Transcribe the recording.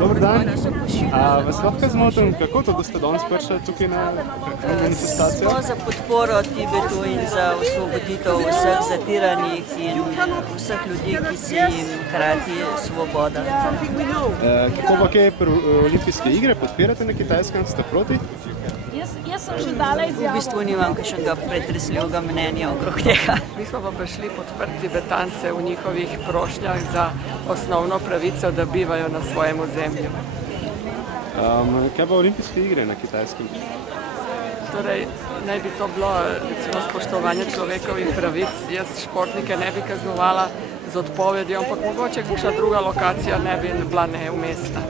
Dober dan. Vas lahko zmotim, kako to, da ste danes prišli tukaj na manifestacijo? Smo za podporo Tibetu in za osvoboditev vseh zatiranih in vseh ljudi, ki si jim krati svoboda. Kako pa kaj olimpijske igre podpirate na Kitajskem? Ste proti? Jaz sem že dala V izjavo. bistvu nimam kakšnega pretresljivega mnenja okrog tega. Mi smo pa prišli podprti Tibetance v njihovih prošnjah za osnovno pravico, da bivajo na svojem ozemlju. Kaj pa olimpijske igre na Kitajskem? Torej, naj bi to bilo recimo spoštovanje človekovih pravic. Jaz športnike ne bi kaznovala z odpovedjo, ampak mogoče kakšna druga lokacija ne bi bila neumestna.